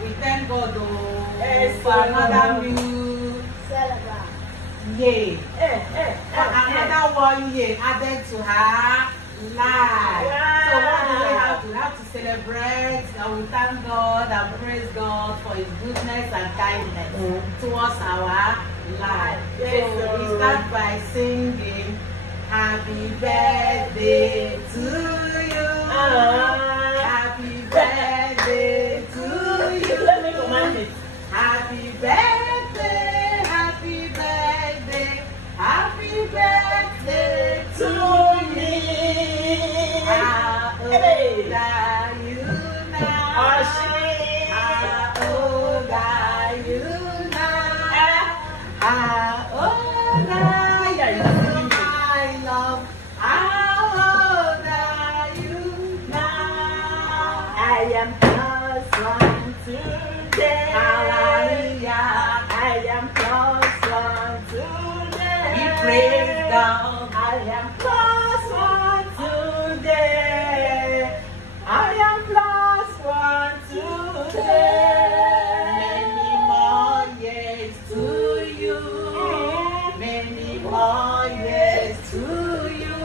We thank God for another new year. Another 1 year added to her life. Wow. So what do we have to? We have to celebrate and we thank God and praise God for His goodness and kindness towards our life. Yes, So we start by singing Happy birthday to you. Happy birthday to you. Let me command it. Happy birthday, happy birthday, happy birthday to me. How old are you now? How old are you now? How old are you, my love? How old are you now? I am +1 today. Hallelujah. I am +1 today. We praise God. I am +1 today. I am +1 today. Many more years to you. Many more years to you.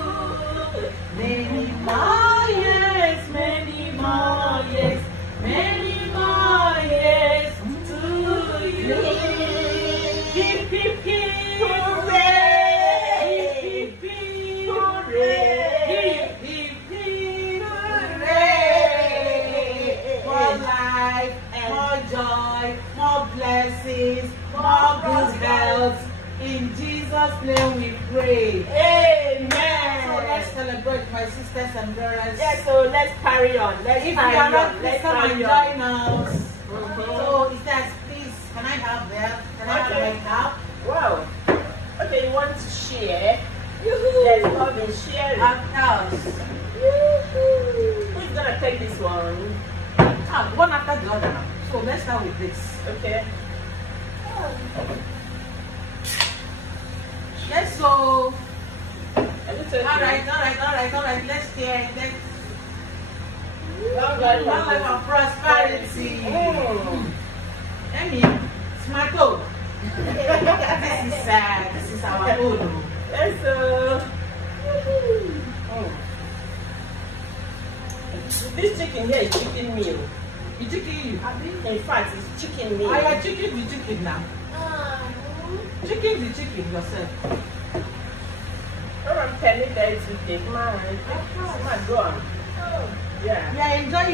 Many more years, many more years, many more years to you. Hip, hip, hip, hooray! Hip, hip, hooray! Hip, hip, hooray! More life, more joy, more blessings, more good health. In Jesus' name we pray. Amen. So let's celebrate, my sisters and brothers. Yes, so let's carry on. Let's If you carry are not, on. please Let's come and carry on. join us. So is that, please, can I have that? Can I have my cup? Wow. Okay, you want to share? Let's come and share it. Of course. Who's gonna take this one? One after the other now. So let's start with this. Okay. Yes, so Let's all right. Let's hear it. Let's Long long life life and prosperity. Let me smarto. This is our own. Yes, This chicken here is chicken meal. You chicken you. In fact, it's chicken meal. I are chicken the chicken now. Chicken the chicken yourself. I'm telling that to take mine. My God. Yeah. Yeah, enjoy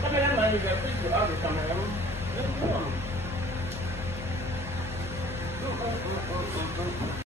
Cameraman, you are please to have the camera.